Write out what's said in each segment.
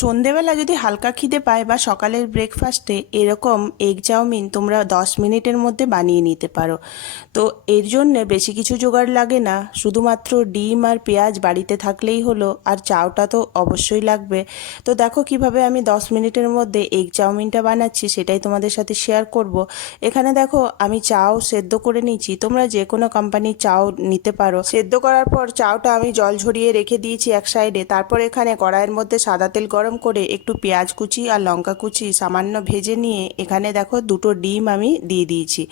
সন্ধেবেলা যদি হালকা খিদে পায় বা সকালের ব্রেকফাস্টে এরকম এগ চাউমিন তোমরা 10 মিনিটের মধ্যে বানিয়ে নিতে পারো। তো এর জন্যে বেশি কিছু জোগাড় লাগে না, শুধুমাত্র ডিম আর পেঁয়াজ বাড়িতে থাকলেই হলো, আর চাউটা তো অবশ্যই লাগবে। তো দেখো কিভাবে আমি 10 মিনিটের মধ্যে এগ চাউমিনটা বানাচ্ছি সেটাই তোমাদের সাথে শেয়ার করব। এখানে দেখো আমি চাউ সেদ্ধ করে নিয়েছি, তোমরা যে কোনো কোম্পানির চাউ নিতে পারো। সেদ্ধ করার পর চাউটা আমি জল ঝরিয়ে রেখে দিয়েছি এক সাইডে। তারপর এখানে কড়াইয়ের মধ্যে সাদা তেল গরম করে একটু পেঁয়াজ কুচি আর লঙ্কা কুচি সামান্য ভেজে নিয়ে এখানে দেখো দুটো ডিম আমি দিয়ে দিয়েছি।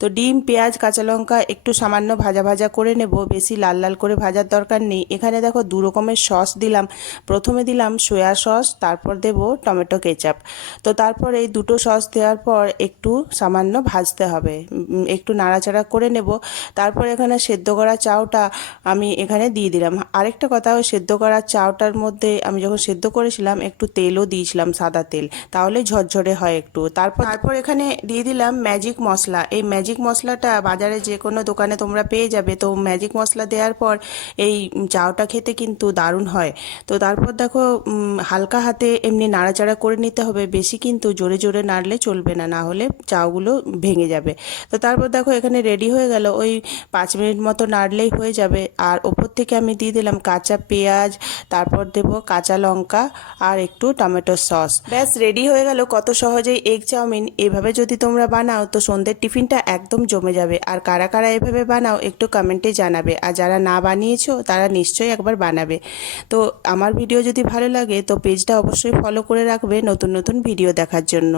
তো ডিম, পেঁয়াজ, কাঁচা লঙ্কা একটু সামান্য ভাজা ভাজা করে নেব, বেশি লাল লাল করে ভাজার দরকার নেই। এখানে দেখো দু রকমের সস দিলাম, প্রথমে দিলাম সয়া সস, তারপর দেব টমেটো কেচাপ। তো তারপর এই দুটো সস দেওয়ার পর একটু সামান্য ভাজতে হবে, একটু নাড়াচাড়া করে নেব। তারপর এখানে সেদ্ধ করা চাউটা আমি এখানে দিয়ে দিলাম। আরেকটা কথা, ওই সেদ্ধ করা চাউটার মধ্যে আমি যখন সেদ্ধ করেছিলাম একটু তেলও দিয়েছিলাম, সাদা তেল, তাহলে ঝরঝরে হয় একটু। তারপর এখানে দিয়ে দিলাম ম্যাজিক মশলা। এই ম্যাজিক মশলাটা বাজারে যে কোনো দোকানে তোমরা পেয়ে যাবে। তো ম্যাজিক মশলা দেওয়ার পর এই চাউটা খেতে কিন্তু দারুণ হয়। তো তারপর দেখো হালকা হাতে এমনি নাড়াচাড়া করে নিতে হবে, বেশি কিন্তু জোরে জোরে নাড়লে চলবে না, না হলে চাউগুলো ভেঙে যাবে। তো তারপর দেখো এখানে রেডি হয়ে গেল, ওই 5 মিনিট মতো নাড়লেই হয়ে যাবে। আর ওপর থেকে আমি দিয়ে দিলাম কাঁচা পেঁয়াজ, তারপর দেব কাঁচা লঙ্কা আর একটু টমেটো সস। ব্যাস রেডি হয়ে গেল কত সহজেই এগ চাউমিন। এভাবে যদি তোমরা বানাও তো সন্ধ্যের টিফিনটা একদম জমে যাবে। আর কারা কারা এভাবে বানাও একটু কমেন্টে জানাবে, আর যারা না বানিয়েছো তারা নিশ্চয়ই একবার বানাবে। তো আমার ভিডিও যদি ভালো লাগে তো পেজটা অবশ্যই ফলো করে রাখবে নতুন নতুন ভিডিও দেখার জন্য।